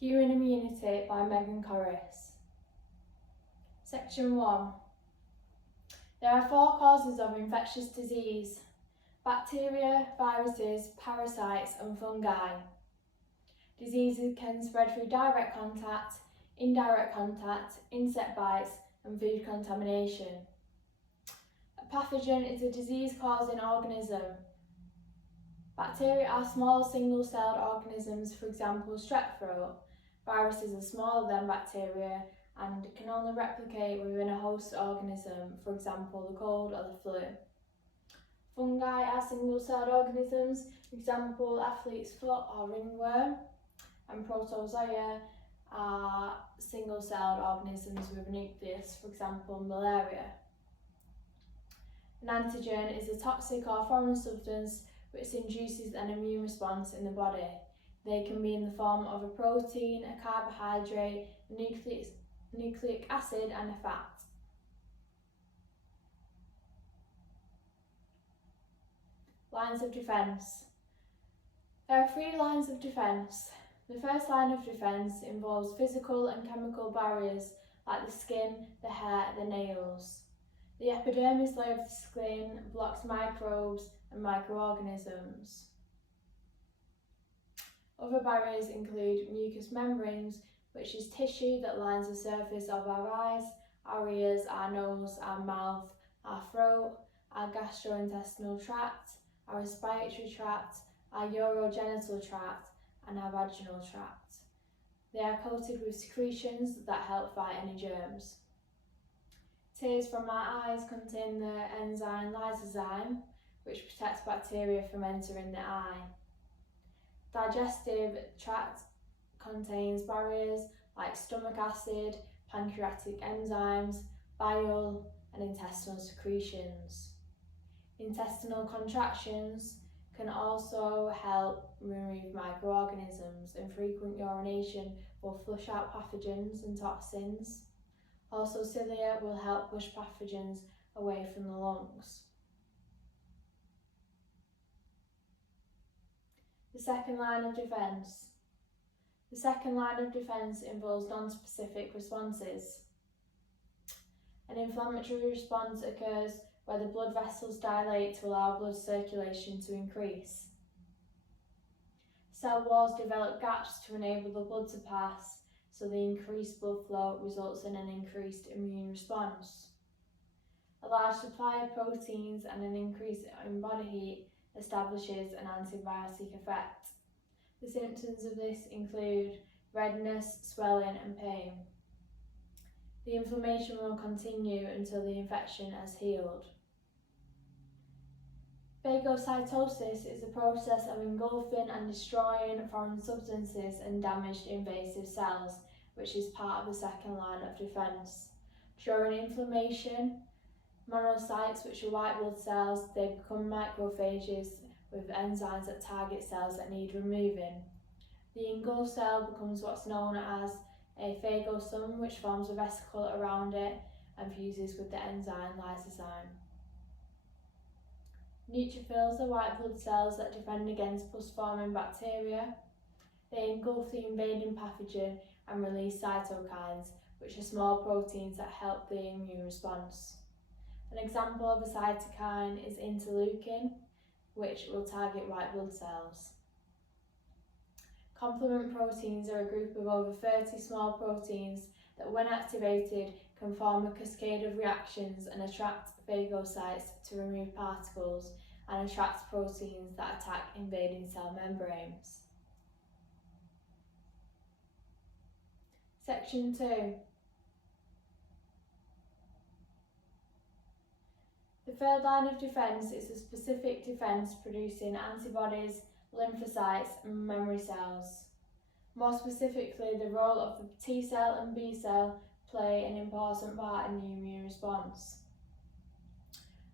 Human Immunity by Meghan Corris. Section 1. There are 4 causes of infectious disease: bacteria, viruses, parasites and fungi. Diseases can spread through direct contact, indirect contact, insect bites and food contamination. A pathogen is a disease-causing organism. Bacteria are small single-celled organisms, for example strep throat. Viruses are smaller than bacteria and can only replicate within a host organism, for example the cold or the flu. Fungi are single-celled organisms, for example athlete's foot or ringworm, and protozoa are single-celled organisms with a nucleus, for example malaria. An antigen is a toxic or foreign substance which induces an immune response in the body. They can be in the form of a protein, a carbohydrate, a nucleic acid and a fat. Lines of defence. There are 3 lines of defence. The first line of defence involves physical and chemical barriers like the skin, the hair, the nails. The epidermis layer of the skin blocks microbes and microorganisms. Other barriers include mucous membranes, which is tissue that lines the surface of our eyes, our ears, our nose, our mouth, our throat, our gastrointestinal tract, our respiratory tract, our urogenital tract and our vaginal tract. They are coated with secretions that help fight any germs. Tears from our eyes contain the enzyme lysozyme, which protects bacteria from entering the eye. Digestive tract contains barriers like stomach acid, pancreatic enzymes, bile and intestinal secretions. Intestinal contractions can also help remove microorganisms, and frequent urination will flush out pathogens and toxins. Also, cilia will help push pathogens away from the lungs. The second line of defence. The second line of defence involves non-specific responses. An inflammatory response occurs where the blood vessels dilate to allow blood circulation to increase. Cell walls develop gaps to enable the blood to pass, so the increased blood flow results in an increased immune response. A large supply of proteins and an increase in body heat establishes an antibiotic effect. The symptoms of this include redness, swelling and pain. The inflammation will continue until the infection has healed. Phagocytosis is the process of engulfing and destroying foreign substances and damaged invasive cells, which is part of the second line of defence. During inflammation, monocytes, which are white blood cells, they become macrophages with enzymes that target cells that need removing. The engulfed cell becomes what's known as a phagosome, which forms a vesicle around it and fuses with the enzyme lysozyme. Neutrophils are white blood cells that defend against pus-forming bacteria. They engulf the invading pathogen and release cytokines, which are small proteins that help the immune response. An example of a cytokine is interleukin, which will target white blood cells. Complement proteins are a group of over 30 small proteins that, when activated, can form a cascade of reactions and attract phagocytes to remove particles and attract proteins that attack invading cell membranes. Section 2. The third line of defence is a specific defence producing antibodies, lymphocytes and memory cells. More specifically, the role of the T cell and B cell play an important part in the immune response.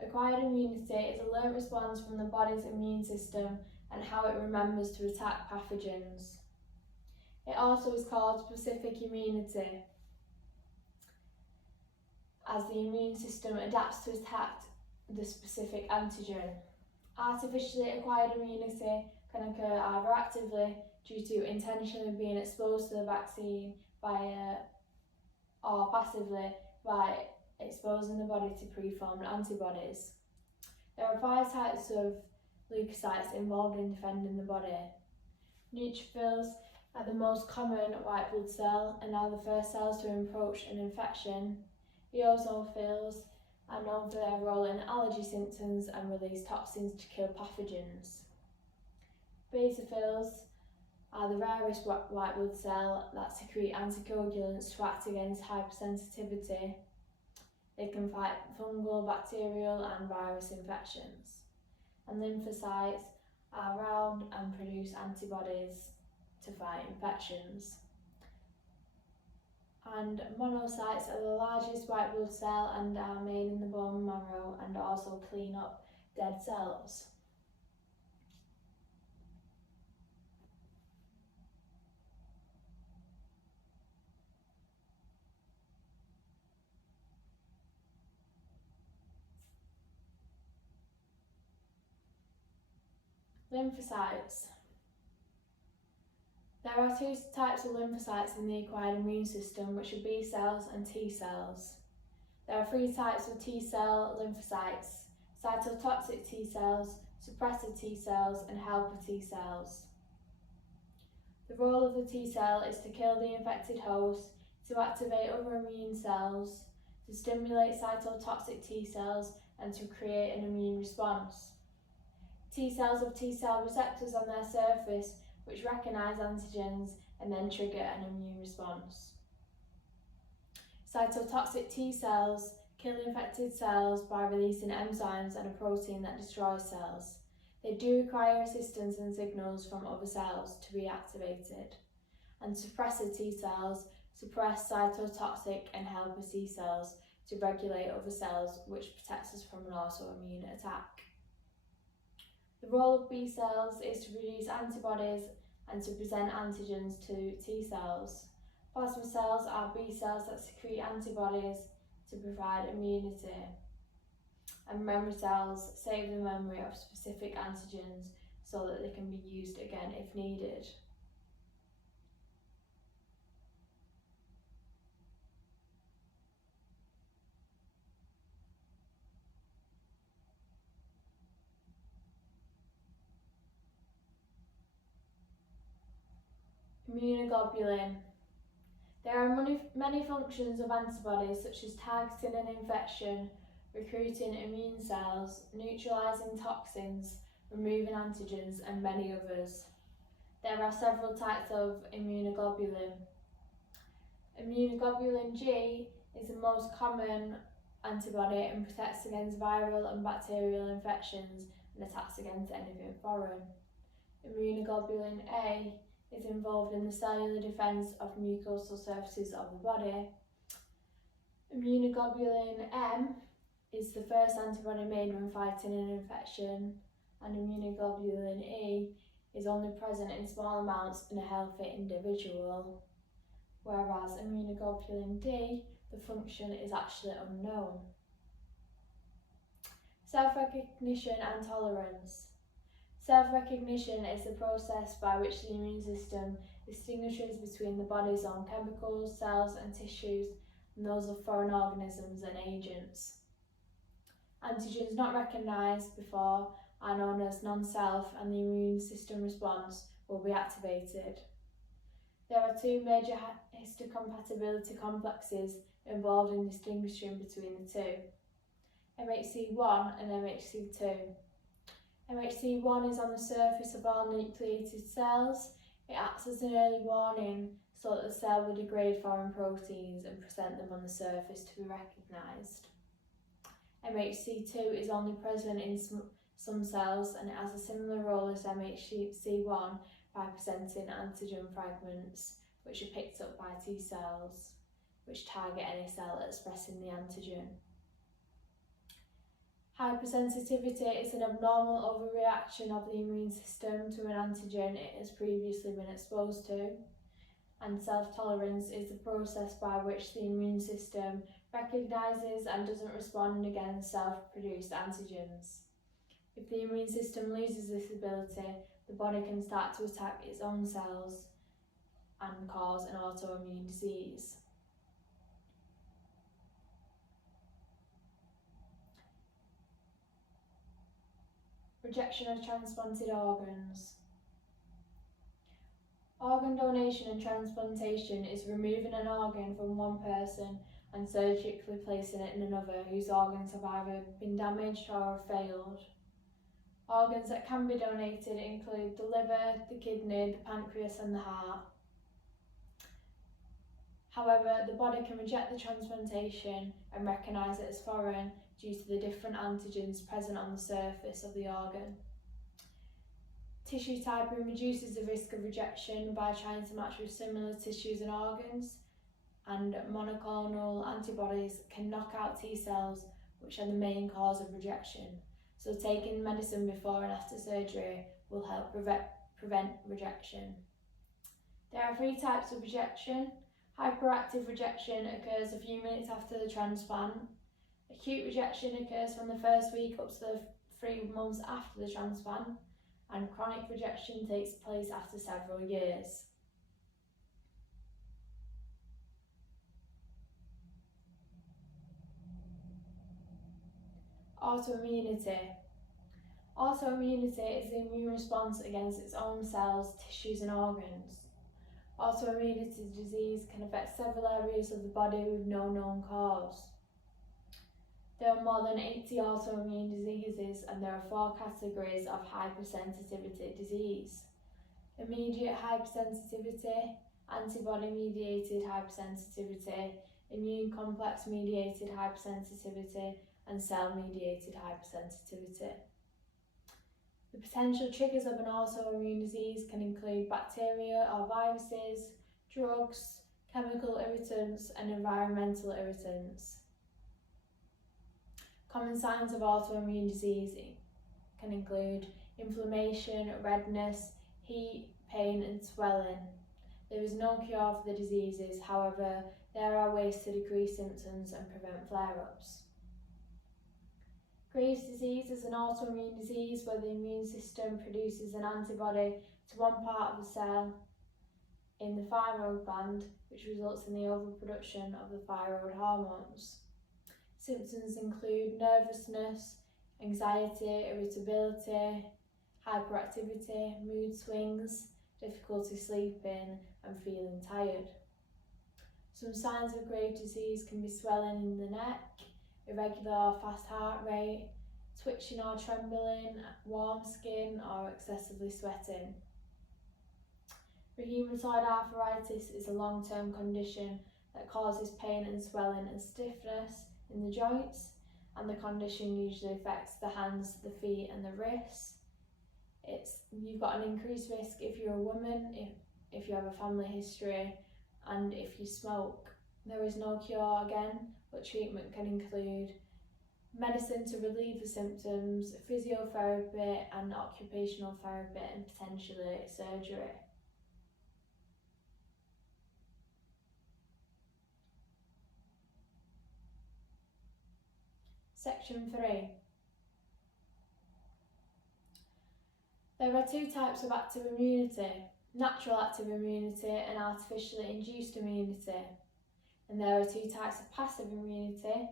Acquired immunity is a learnt response from the body's immune system and how it remembers to attack pathogens. It also is called specific immunity, as the immune system adapts to attack the specific antigen. Artificially acquired immunity can occur either actively, due to intentionally being exposed to the vaccine or passively by exposing the body to preformed antibodies. There are 5 types of leukocytes involved in defending the body. Neutrophils are the most common white blood cell and are the first cells to approach an infection. Eosinophils are known for their role in allergy symptoms and release toxins to kill pathogens. Basophils are the rarest white blood cell that secrete anticoagulants to act against hypersensitivity. They can fight fungal, bacterial and virus infections. And lymphocytes are round and produce antibodies to fight infections. And monocytes are the largest white blood cell and are made in the bone marrow and also clean up dead cells. Lymphocytes. There are 2 types of lymphocytes in the acquired immune system, which are B cells and T cells. There are 3 types of T cell lymphocytes: cytotoxic T cells, suppressor T cells and helper T cells. The role of the T cell is to kill the infected host, to activate other immune cells, to stimulate cytotoxic T cells and to create an immune response. T cells have T cell receptors on their surface which recognise antigens and then trigger an immune response. Cytotoxic T cells kill infected cells by releasing enzymes and a protein that destroys cells. They do require assistance and signals from other cells to be activated. And suppressor T cells suppress cytotoxic and helper T cells to regulate other cells, which protects us from an autoimmune attack. The role of B cells is to produce antibodies and to present antigens to T cells. Plasma cells are B cells that secrete antibodies to provide immunity. And memory cells save the memory of specific antigens so that they can be used again if needed. Immunoglobulin. There are many functions of antibodies, such as targeting an infection, recruiting immune cells, neutralising toxins, removing antigens, and many others. There are several types of immunoglobulin. Immunoglobulin G is the most common antibody and protects against viral and bacterial infections and attacks against anything foreign. Immunoglobulin A is involved in the cellular defence of mucosal surfaces of the body. Immunoglobulin M is the first antibody made when fighting an infection, and immunoglobulin E is only present in small amounts in a healthy individual, whereas immunoglobulin D, the function is actually unknown. Self-recognition and tolerance. Self-recognition is the process by which the immune system distinguishes between the body's own chemicals, cells and tissues and those of foreign organisms and agents. Antigens not recognised before are known as non-self, and the immune system response will be activated. There are 2 major histocompatibility complexes involved in distinguishing between the 2, MHC1 and MHC2. MHC1 is on the surface of all nucleated cells. It acts as an early warning so that the cell will degrade foreign proteins and present them on the surface to be recognised. MHC2 is only present in some cells, and it has a similar role as MHC1 by presenting antigen fragments which are picked up by T cells, which target any cell expressing the antigen. Hypersensitivity is an abnormal overreaction of the immune system to an antigen it has previously been exposed to, and self-tolerance is the process by which the immune system recognises and doesn't respond against self-produced antigens. If the immune system loses this ability, the body can start to attack its own cells and cause an autoimmune disease. Rejection of transplanted organs. Organ donation and transplantation is removing an organ from one person and surgically placing it in another whose organs have either been damaged or have failed. Organs that can be donated include the liver, the kidney, the pancreas and the heart. However, the body can reject the transplantation and recognise it as foreign due to the different antigens present on the surface of the organ. Tissue typing reduces the risk of rejection by trying to match with similar tissues and organs, and monoclonal antibodies can knock out T cells, which are the main cause of rejection. So taking medicine before and after surgery will help prevent rejection. There are 3 types of rejection. Hyperactive rejection occurs a few minutes after the transplant. Acute rejection occurs from the first week up to the 3 months after the transplant, and chronic rejection takes place after several years. Autoimmunity. Autoimmunity is the immune response against its own cells, tissues and organs. Autoimmunity disease can affect several areas of the body with no known cause. There are more than 80 autoimmune diseases, and there are 4 categories of hypersensitivity disease: immediate hypersensitivity, antibody-mediated hypersensitivity, immune complex-mediated hypersensitivity, and cell-mediated hypersensitivity. The potential triggers of an autoimmune disease can include bacteria or viruses, drugs, chemical irritants, and environmental irritants. Common signs of autoimmune disease can include inflammation, redness, heat, pain, and swelling. There is no cure for the diseases, however, there are ways to decrease symptoms and prevent flare-ups. Graves' disease is an autoimmune disease where the immune system produces an antibody to one part of the cell in the thyroid gland, which results in the overproduction of the thyroid hormones. Symptoms include nervousness, anxiety, irritability, hyperactivity, mood swings, difficulty sleeping, and feeling tired. Some signs of Graves' disease can be swelling in the neck, irregular or fast heart rate, twitching or trembling, warm skin, or excessively sweating. Rheumatoid arthritis is a long-term condition that causes pain and swelling and stiffness in the joints, and the condition usually affects the hands, the feet, and the wrists. You've got an increased risk if you're a woman, if you have a family history, and if you smoke. There is no cure again, but treatment can include medicine to relieve the symptoms, physiotherapy and occupational therapy, and potentially surgery. Section 3. There are 2 types of active immunity: natural active immunity and artificially induced immunity. And there are 2 types of passive immunity: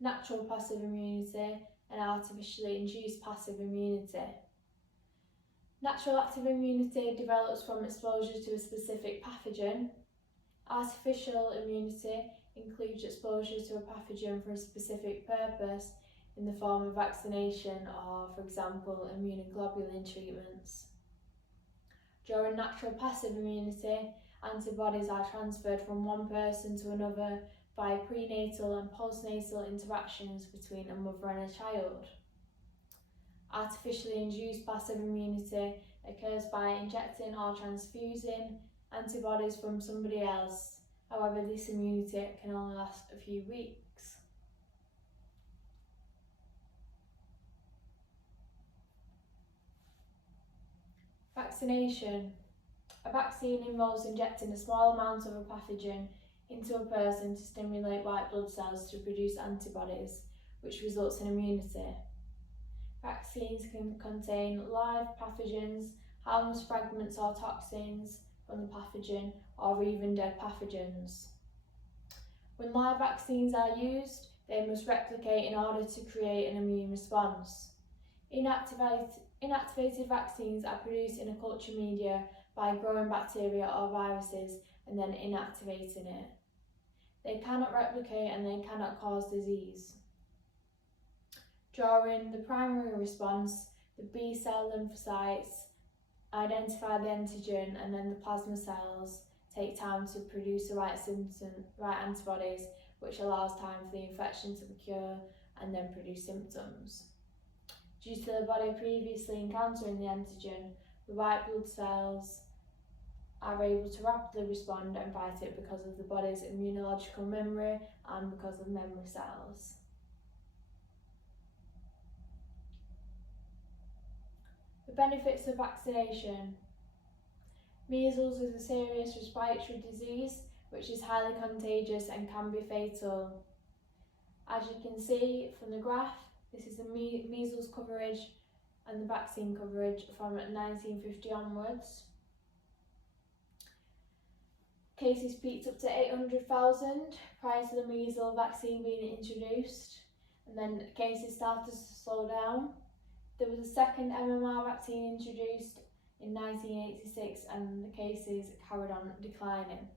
natural passive immunity and artificially induced passive immunity. Natural active immunity develops from exposure to a specific pathogen. Artificial immunity includes exposure to a pathogen for a specific purpose in the form of vaccination or, for example, immunoglobulin treatments. During natural passive immunity, antibodies are transferred from one person to another by prenatal and postnatal interactions between a mother and a child. Artificially induced passive immunity occurs by injecting or transfusing antibodies from somebody else. However, this immunity can only last a few weeks. Vaccination. A vaccine involves injecting a small amount of a pathogen into a person to stimulate white blood cells to produce antibodies, which results in immunity. Vaccines can contain live pathogens harmless fragments or toxins from the pathogen, or even dead pathogens. When live vaccines are used, they must replicate in order to create an immune response. Inactivated vaccines are produced in a culture media by growing bacteria or viruses and then inactivating it. They cannot replicate and they cannot cause disease. During the primary response, the B cell lymphocytes identify the antigen, and then the plasma cells take time to produce the right antibodies, which allows time for the infection to occur and then produce symptoms. Due to the body previously encountering the antigen, the white blood cells are able to rapidly respond and fight it because of the body's immunological memory and because of memory cells. The benefits of vaccination. Measles is a serious respiratory disease which is highly contagious and can be fatal. As you can see from the graph, this is the measles coverage and the vaccine coverage from 1950 onwards. Cases peaked up to 800,000 prior to the measles vaccine being introduced, and then cases started to slow down. There was a second MMR vaccine introduced in 1986 and the cases carried on declining.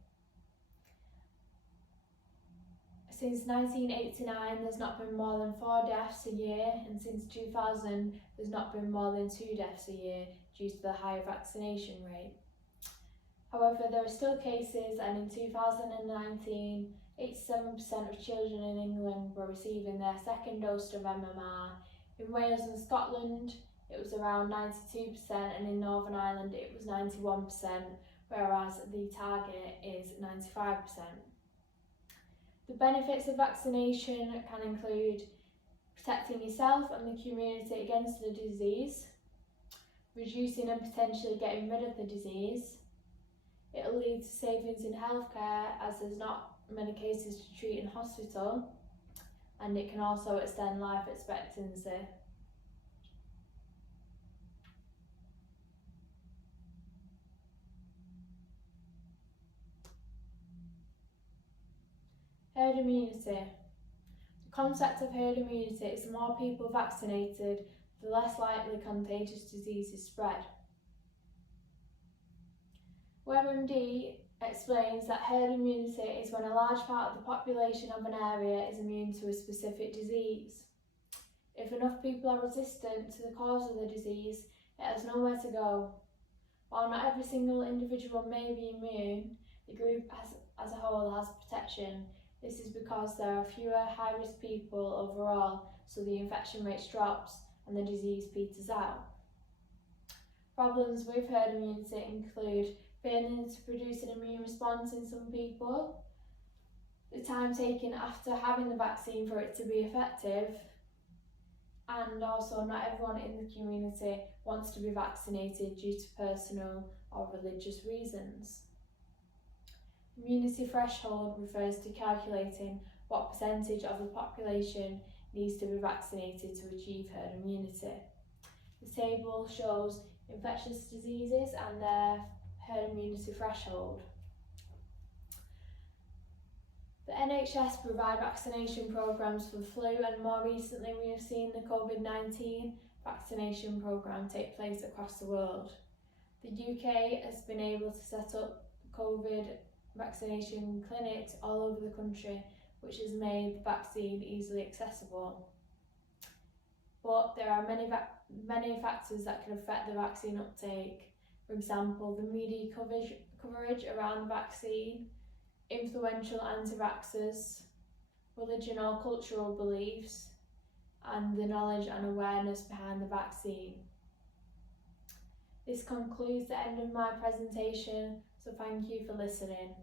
Since 1989, there's not been more than 4 deaths a year, and since 2000, there's not been more than 2 deaths a year due to the higher vaccination rate. However, there are still cases, and in 2019, 87% of children in England were receiving their second dose of MMR. In Wales and Scotland, it was around 92%, and in Northern Ireland, it was 91%, whereas the target is 95%. The benefits of vaccination can include protecting yourself and the community against the disease, reducing and potentially getting rid of the disease. It will lead to savings in healthcare as there's not many cases to treat in hospital, and it can also extend life expectancy. Herd immunity. The concept of herd immunity is the more people vaccinated, the less likely contagious diseases spread. WebMD explains that herd immunity is when a large part of the population of an area is immune to a specific disease. If enough people are resistant to the cause of the disease, it has nowhere to go. While not every single individual may be immune, the group as a whole has protection. This is because there are fewer high-risk people overall, so the infection rate drops and the disease peters out. Problems with herd immunity include failing to produce an immune response in some people, the time taken after having the vaccine for it to be effective, and also not everyone in the community wants to be vaccinated due to personal or religious reasons. Immunity threshold refers to calculating what percentage of the population needs to be vaccinated to achieve herd immunity. The table shows infectious diseases and their herd immunity threshold. The NHS provide vaccination programmes for flu, and more recently we have seen the COVID-19 vaccination programme take place across the world. The UK has been able to set up COVID vaccination clinics all over the country, which has made the vaccine easily accessible. But there are many factors that can affect the vaccine uptake. For example, the media coverage around the vaccine, influential anti-vaxxers, religion or cultural beliefs, and the knowledge and awareness behind the vaccine. This concludes the end of my presentation, so thank you for listening.